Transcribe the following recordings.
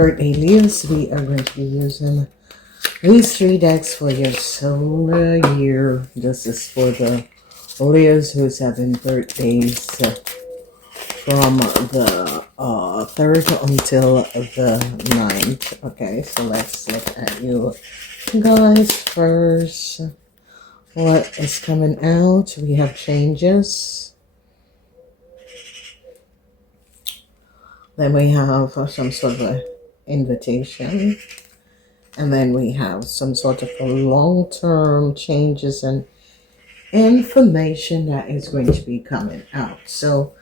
birthday, Leos. We are going to be using these three decks for your solar year. This is for the Leos who's having birthdays from the 3rd until the 9th. Okay, so let's look at you guys first. What is coming out? We have changes. Then we have some sort of an invitation. And then we have some sort of a long-term changes and information that is going to be coming out. So,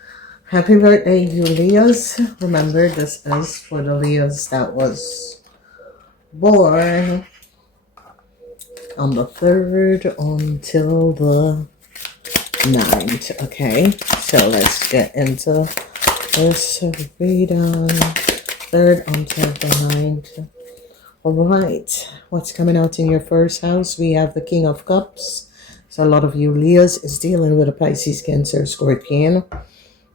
happy birthday, you Leos. Remember, this is for the Leos that was born on the 3rd until the 9th. Okay, so let's get into this reading. 3rd until the 9th. All right, what's coming out in your first house? We have the King of Cups. So a lot of you Leos is dealing with a Pisces, Cancer, Scorpion.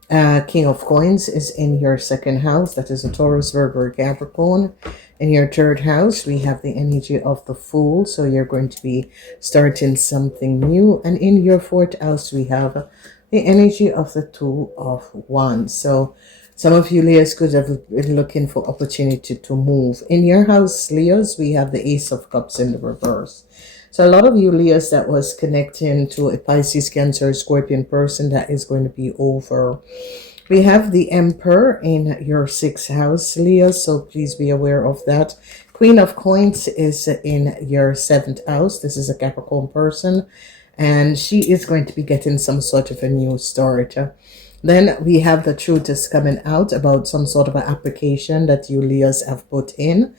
King of Coins is in your second house. That is a Taurus, Virgo, or Capricorn. In your third house, we have the energy of the Fool. So you're going to be starting something new. And in your fourth house, we have the energy of the Two of Wands. So some of you Leos could have been looking for opportunity to move. In your house, Leos, we have the Ace of Cups in the reverse. So a lot of you Leos that was connecting to a Pisces, Cancer, Scorpion person, that is going to be over. We have the Emperor in your 6th house, Leos, so please be aware of that. Queen of Coins is in your 7th house. This is a Capricorn person, and she is going to be getting some sort of a new start. Then we have the truth is coming out about some sort of an application that you Leos have put in.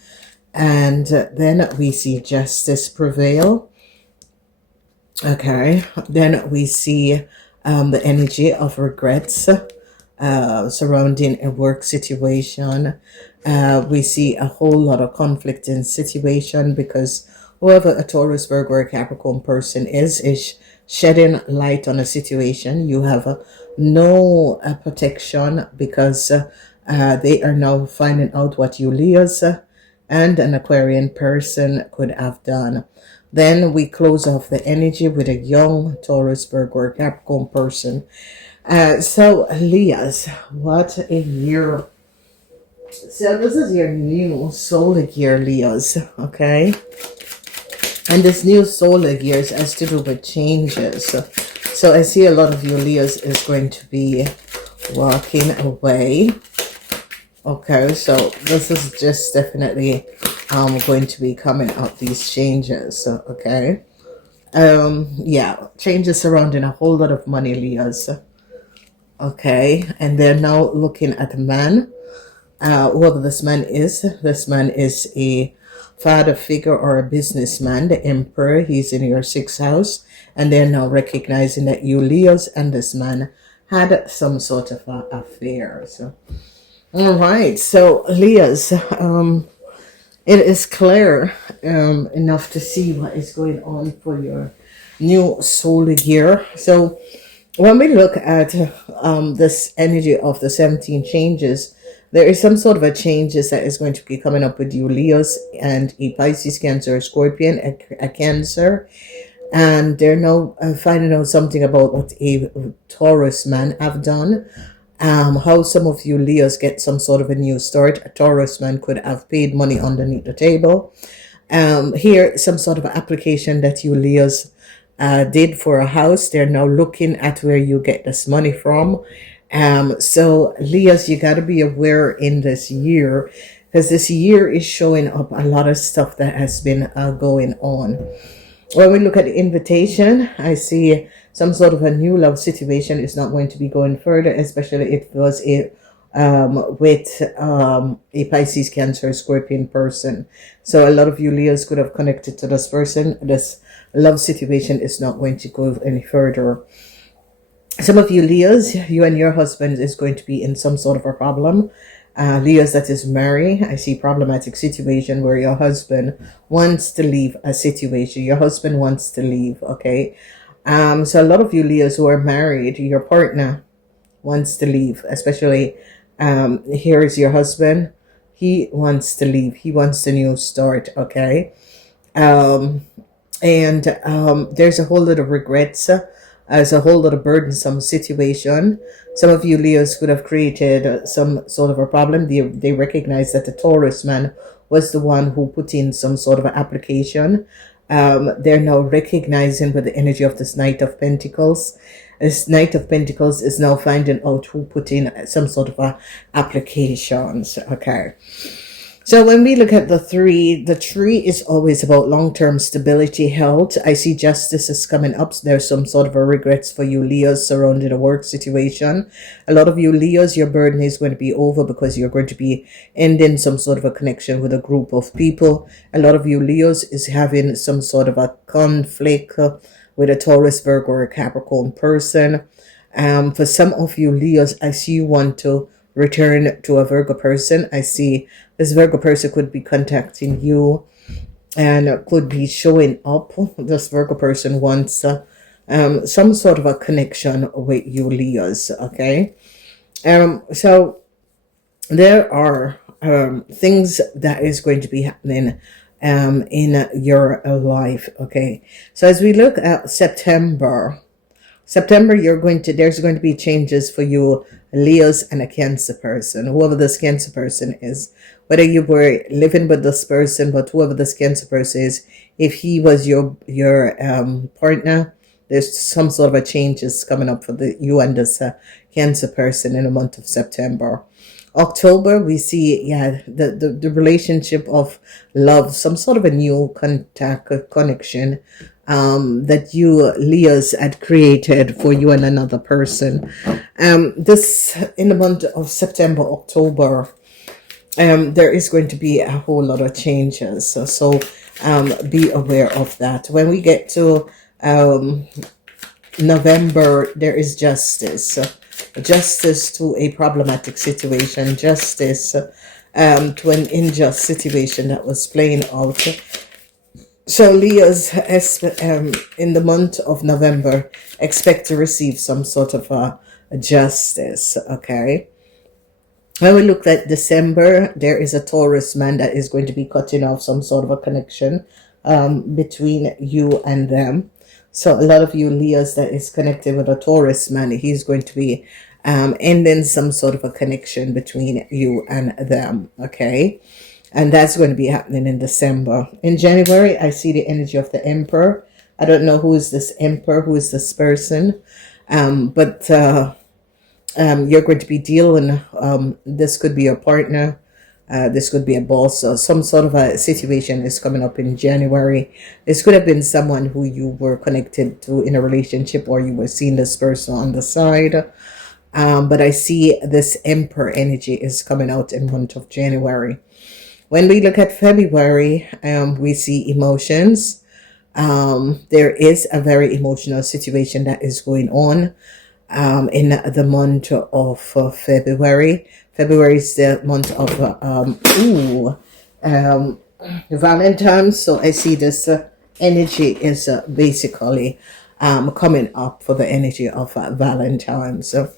And then we see justice prevail. Okay. Then we see the energy of regrets surrounding a work situation. We see a whole lot of conflict in situation because whoever a Taurus, Virgo, or Capricorn person is shedding light on a situation. You have no protection because they are now finding out what you Leos and an Aquarian person could have done. Then we close off the energy with a young Taurus, Virgo, or Capricorn person. So Leos, what a year. So this is your new solar year, Leos, okay? And this new solar year has to do with changes. So I see a lot of you Leos is going to be walking away. Okay, so this is just definitely going to be coming out these changes. Okay. Yeah, changes surrounding a whole lot of money, Leos. Okay, and they're now looking at a man. Whoever this man is a father figure or a businessman, the Emperor. He's in your 6th house, and they're now recognizing that you Leos and this man had some sort of affair. So, all right, so Leos, it is clear enough to see what is going on for your new solar year. So when we look at this energy of the 17 changes, there is some sort of a changes that is going to be coming up with you Leos and a Pisces, Cancer, Scorpion, a Cancer. And they're now finding out something about what a Taurus man have done. How some of you Leos get some sort of a new start. A Taurus man could have paid money underneath the table. Here, some sort of application that you Leos did for a house. They're now looking at where you get this money from. So Leos, you got to be aware in this year, because this year is showing up a lot of stuff that has been going on. When we look at the invitation, I see some sort of a new love situation is not going to be going further, especially if it was with a Pisces, Cancer, Scorpion person. So a lot of you Leos could have connected to this person. This love situation is not going to go any further. Some of you Leos, you and your husband is going to be in some sort of a problem. Leos that is married, I see problematic situation where your husband wants to leave a situation. Your husband wants to leave, okay? So a lot of you Leos who are married, your partner wants to leave, especially here is your husband. he wants to leave. He wants a new start. Okay. Um, and there's a whole lot of regrets, as a whole lot of burdensome situation. Some of you Leos could have created some sort of a problem. They recognize that the Taurus man was the one who put in some sort of application. They're now recognizing with the energy of this Knight of Pentacles. This Knight of Pentacles is now finding out who put in some sort of applications. Okay. So when we look at the tree is always about long-term stability, health. I see justice is coming up. So there's some sort of a regrets for you Leos surrounding a work situation. A lot of you Leos, your burden is going to be over because you're going to be ending some sort of a connection with a group of people. A lot of you Leos is having some sort of a conflict with a Taurus, Virgo, or a Capricorn person. For some of you Leos, I see you want to return to a Virgo person. I see this Virgo person could be contacting you and could be showing up. This Virgo person wants some sort of a connection with you Leos. Okay. So there are things that is going to be happening in your life. Okay. So as we look at September, there's going to be changes for you Leos and a Cancer person, whoever this Cancer person is, whether you were living with this person, but whoever this Cancer person is, if he was your partner, there's some sort of a changes coming up for you and this Cancer person in the month of September. October, we see, the relationship of love, some sort of a new contact, connection that you Leos had created for you and another person. This in the month of September, October, there is going to be a whole lot of changes. So be aware of that. When we get to November, there is justice. Justice to a problematic situation, justice to an unjust situation that was playing out. So Leos, in the month of November, expect to receive some sort of a justice. Okay. When we look at December, there is a Taurus man that is going to be cutting off some sort of a connection between you and them. So a lot of you Leos that is connected with a Taurus man, he's going to be ending some sort of a connection between you and them. Okay. And that's going to be happening in December. In January, I see the energy of the Emperor. I don't know who is this Emperor, who is this person. But you're going to be dealing, this could be your partner. This could be a boss. So some sort of a situation is coming up in January. This could have been someone who you were connected to in a relationship, or you were seeing this person on the side. But I see this Emperor energy is coming out in the month of January. When we look at February, we see emotions. There is a very emotional situation that is going on in the month of February. February is the month of Valentine's. So I see this energy is basically coming up for the energy of Valentine's. So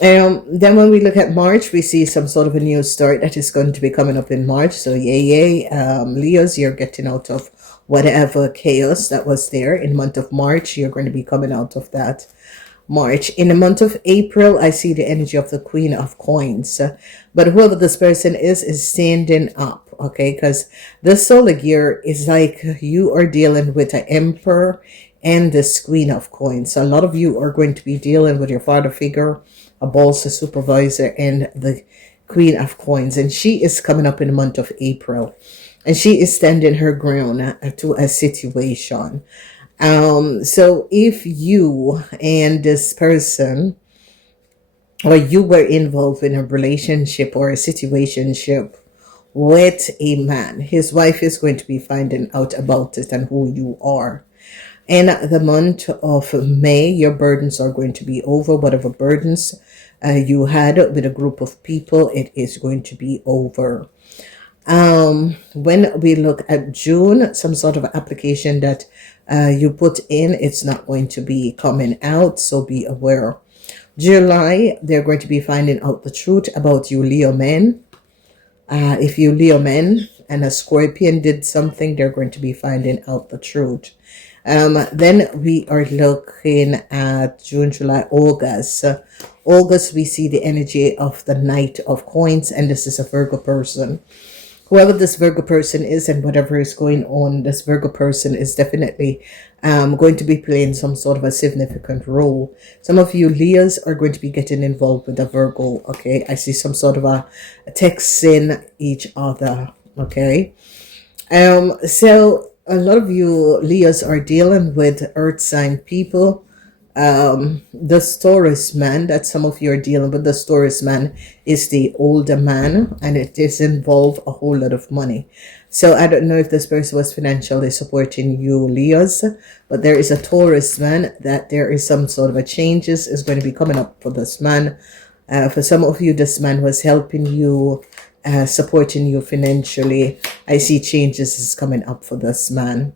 then when we look at March, we see some sort of a new start that is going to be coming up in March. So yay. Leos, you're getting out of whatever chaos that was there in the month of March. You're going to be coming out of that. March. In the month of April, I see the energy of the Queen of Coins. But whoever this person is standing up, okay? Because this solar year is like you are dealing with an Emperor and this Queen of Coins. So a lot of you are going to be dealing with your father figure, a boss, a supervisor, and the Queen of Coins. And she is coming up in the month of April. And she is standing her ground to a situation. So if you and this person, or you were involved in a relationship or a situationship with a man, his wife is going to be finding out about it and who you are. In the month of May, your burdens are going to be over. Whatever burdens you had with a group of people, it is going to be over. When we look at June, some sort of application that you put in, it's not going to be coming out, so be aware. July, they're going to be finding out the truth about you Leo men. If you Leo men and a Scorpion did something, they're going to be finding out the truth. Then we are looking at June, July, August. August, we see the energy of the Knight of Coins, and this is a Virgo person. Whoever this Virgo person is and whatever is going on, this Virgo person is definitely going to be playing some sort of a significant role. Some of you Leos are going to be getting involved with a Virgo, okay? I see some sort of a texting each other, okay? So a lot of you Leos are dealing with earth sign people. The Taurus man that some of you are dealing with, the Taurus man is the older man, and it does involve a whole lot of money. So I don't know if this person was financially supporting you Leos, but there is a Taurus man that there is some sort of a changes is going to be coming up for this man. For some of you, this man was helping you, supporting you financially. I see changes is coming up for this man.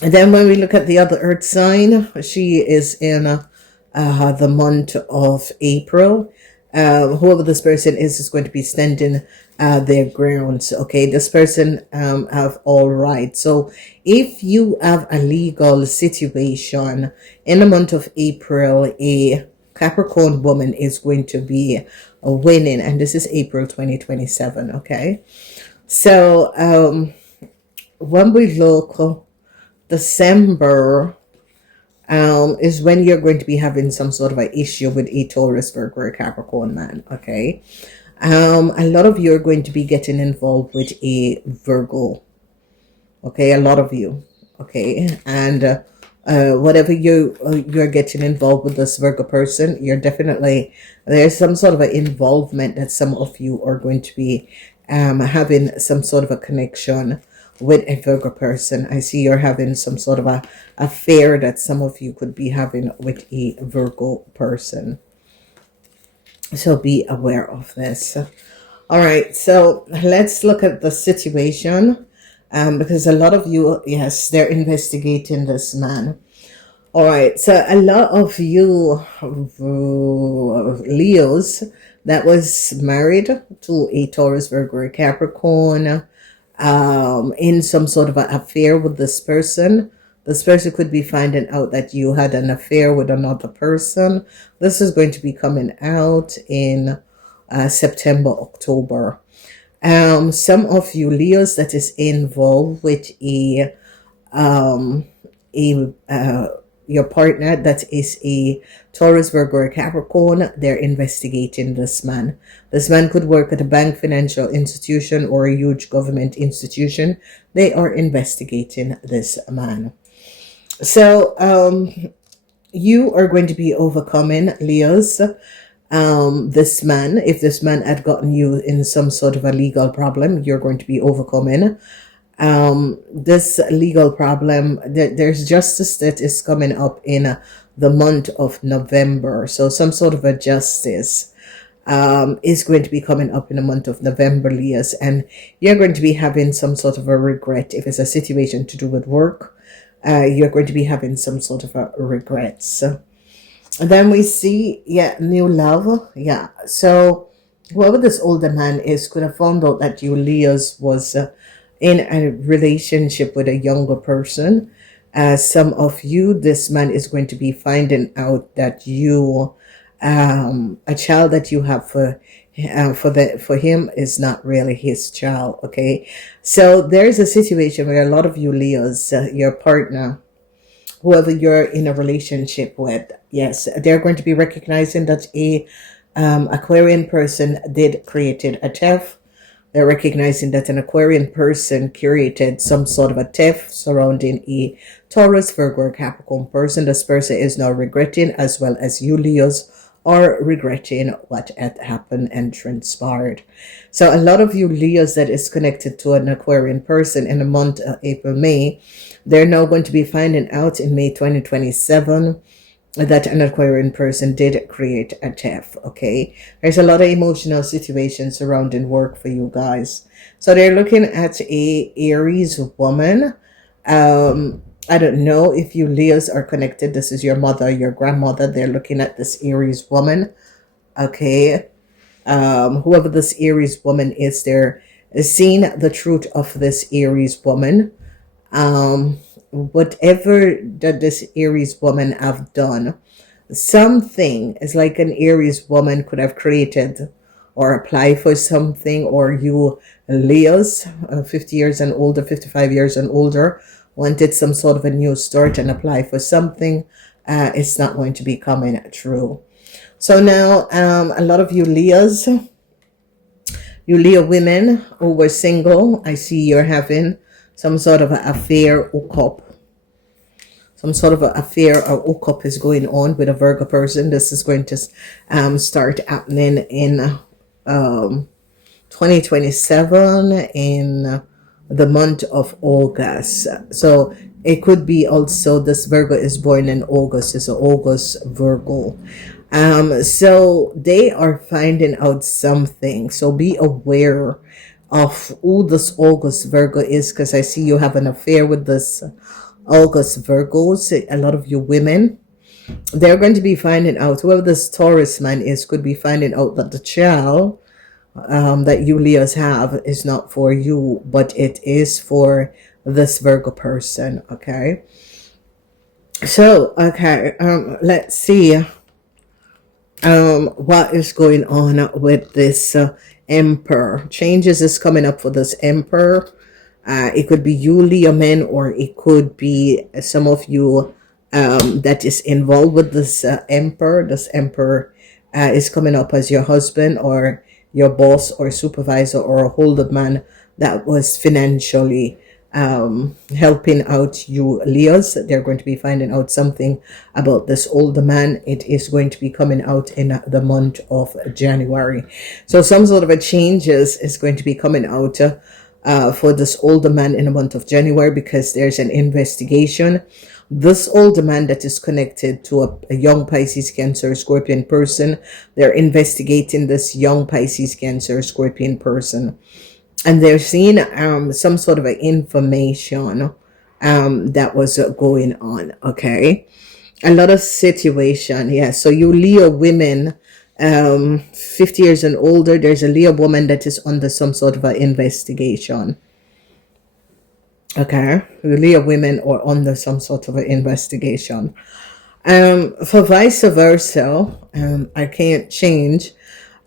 And then when we look at the other earth sign, she is in the month of April. Whoever this person is going to be standing their grounds. Okay, this person have all right. So if you have a legal situation in the month of April, a Capricorn woman is going to be winning, and this is April 2027. Okay, so when we look, December is when you're going to be having some sort of an issue with a Taurus, Virgo, or Capricorn man, okay? A lot of you are going to be getting involved with a Virgo, okay? A lot of you, okay? And whatever you're getting involved with this Virgo person, you're definitely, there's some sort of an involvement that some of you are going to be having some sort of a connection with a Virgo person. I see you're having some sort of a affair that some of you could be having with a Virgo person. So be aware of this. All right, so let's look at the situation, because a lot of you, yes, they're investigating this man. All right, so a lot of you Leos that was married to a Taurus, Virgo, or Capricorn, in some sort of an affair with this person. This person could be finding out that you had an affair with another person. This is going to be coming out in September, October. Some of you Leos that is involved with your partner that is a Taurus, Virgo, or Capricorn, they're investigating this man. This man could work at a bank, financial institution, or a huge government institution. They are investigating this man. So you are going to be overcoming, Leos, this man. If this man had gotten you in some sort of a legal problem, you're going to be overcoming this legal problem. There's justice that is coming up in the month of November. So some sort of a justice is going to be coming up in the month of November, Leos, and you're going to be having some sort of a regret. If it's a situation to do with work, you're going to be having some sort of a regrets. And then we see, yeah, new love. Yeah, so whoever this older man is could have found out that you Leos was in a relationship with a younger person. Some of you, this man is going to be finding out that you, a child that you have for him is not really his child. Okay, so there's a situation where a lot of you Leos, your partner, whoever you're in a relationship with, yes, they're going to be recognizing that a Aquarian person did created a theft. They're recognizing that an Aquarian person created some sort of a theft surrounding a Taurus, Virgo, or Capricorn person. This person is now regretting, as well as you Leos are regretting what had happened and transpired. So a lot of you Leos that is connected to an Aquarian person in the month of April, May, they're now going to be finding out in May 2027 that an Aquarian person did create a theft. Okay, there's a lot of emotional situations surrounding work for you guys. So they're looking at a Aries woman. I don't know if you Leos are connected. This is your mother, your grandmother. They're looking at this Aries woman. Okay, Whoever this Aries woman is, they're seeing the truth of this Aries woman. Whatever that this Aries woman have done, something is like an Aries woman could have created or apply for something, or you Leos, 50 years and older, 55 years and older, wanted some sort of a new start and apply for something. It's not going to be coming true. So now, a lot of you Leos, you Leo women who were single, I see you're having some sort of an affair, hookup. Some sort of an affair or hookup is going on with a Virgo person. This is going to start happening in 2027 in the month of August. So it could be also this Virgo is born in August. It's an August Virgo. So they are finding out something. So be aware of who this August Virgo is, because I see you have an affair with this August Virgos. A lot of you women, they're going to be finding out, whoever this Taurus man is could be finding out that the child that you Leos have is not for you, but it is for this Virgo person. Okay, so okay, let's see what is going on with this Emperor. Changes is coming up for this Emperor. It could be you Leo men, or it could be some of you that is involved with this Emperor. This Emperor is coming up as your husband or your boss or supervisor or a older man that was financially helping out you Leos. They're going to be finding out something about this older man. It is going to be coming out in the month of January. So some sort of a changes is going to be coming out for this older man in the month of January, because there's an investigation. This older man that is connected to a young Pisces, Cancer, Scorpion person, they're investigating this young Pisces, Cancer, Scorpion person. And they're seeing some sort of an information that was going on. Okay, a lot of situation. Yeah, so you Leo women 50 years and older, there's a Leo woman that is under some sort of an investigation. Okay, Leo women are under some sort of an investigation. For vice versa, I can't change.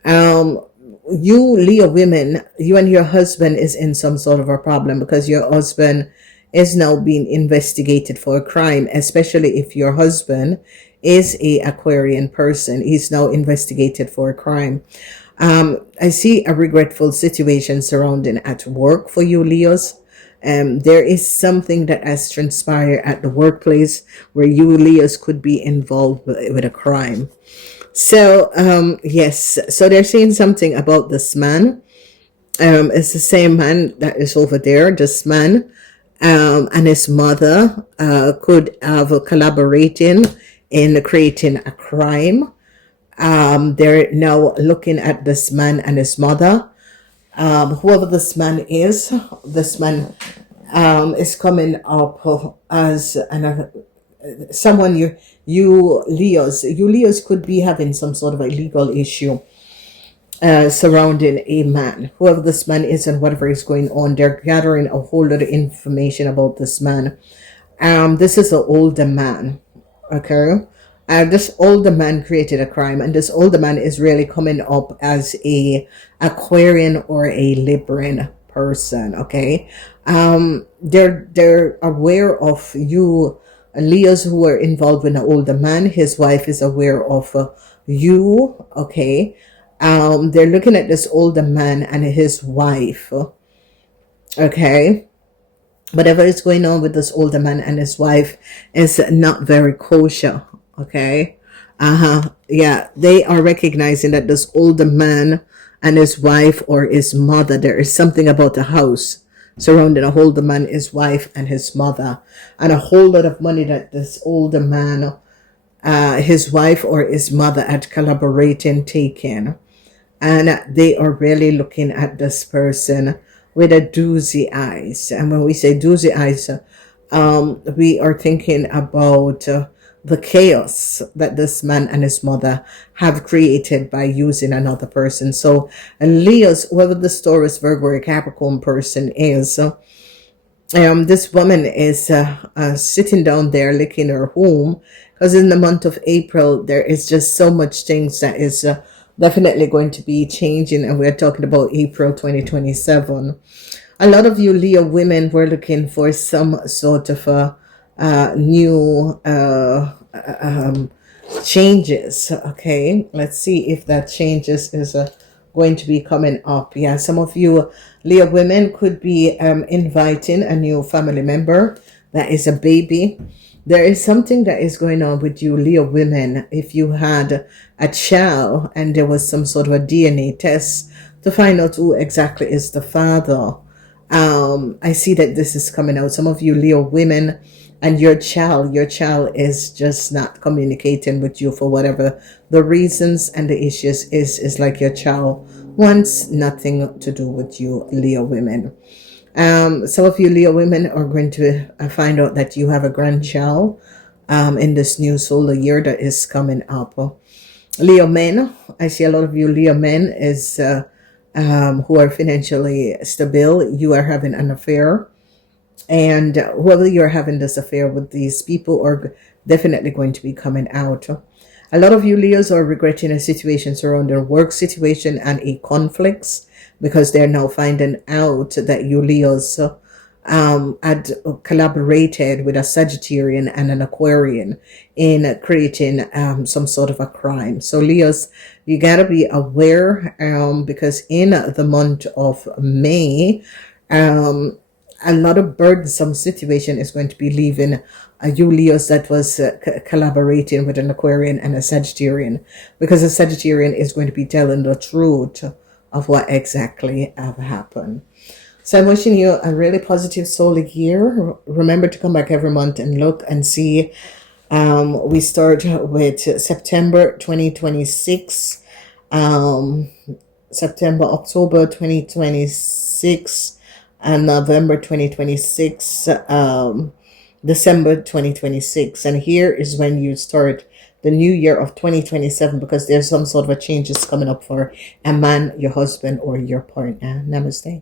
You Leo women, you and your husband is in some sort of a problem, because your husband is now being investigated for a crime, especially if your husband is a Aquarian person. He's now investigated for a crime. I see a regretful situation surrounding at work for you Leos. There is something that has transpired at the workplace where you Leos could be involved with a crime. So yes, so they're saying something about this man. It's the same man that is over there. This man and his mother could have collaborating in creating a crime. They're now looking at this man and his mother. Whoever this man is coming up as someone you Leos could be having some sort of a legal issue surrounding a man. Whoever this man is and whatever is going on, they're gathering a whole lot of information about this man. This is an older man. Okay, this older man created a crime, and this older man is really coming up as a Aquarian or a Libran person. Okay, they're aware of you Leos who are involved with an older man. His wife is aware of you. Okay, they're looking at this older man and his wife. Okay, whatever is going on with this older man and his wife is not very kosher. Okay, yeah, they are recognizing that this older man and his wife or his mother, there is something about the house surrounding a older man, his wife and his mother, and a whole lot of money that this older man, his wife or his mother had collaborating taken. And they are really looking at this person with a doozy eyes. And when we say doozy eyes, we are thinking about the chaos that this man and his mother have created by using another person. So, and Leo's, whoever the Taurus, Virgo, or Capricorn person is, this woman is sitting down there licking her home, because in the month of April there is just so much things that is definitely going to be changing, and we're talking about April 2027. A lot of you Leo women were looking for some sort of a new changes. Okay, let's see if that changes is going to be coming up. Yeah, some of you Leo women could be inviting a new family member that is a baby. There is something that is going on with you Leo women. If you had a child and there was some sort of a DNA test to find out who exactly is the father, I see that this is coming out. Some of you Leo women, and your child is just not communicating with you for whatever the reasons and the issues is like your child wants nothing to do with you Leo women. Some of you Leo women are going to find out that you have a grandchild in this new solar year that is coming up. Leo men, I see a lot of you Leo men is who are financially stable. You are having an affair, and whoever you're having this affair with, these people are definitely going to be coming out. A lot of you Leos are regretting a situation surrounding a work situation and a conflicts, because they're now finding out that you Leos had collaborated with a Sagittarian and an Aquarian in creating some sort of a crime. So Leos, you gotta be aware, because in the month of May, a lot of burdensome situation is going to be leaving you Leos that was collaborating with an Aquarian and a Sagittarian, because a Sagittarian is going to be telling the truth of what exactly have happened. So I'm wishing you a really positive solar year. Remember to come back every month and look and see. We start with September 2026, September, October 2026, and November 2026, December 2026. And here is when you start the new year of 2027, because there's some sort of a changes coming up for a man, your husband, or your partner. Namaste.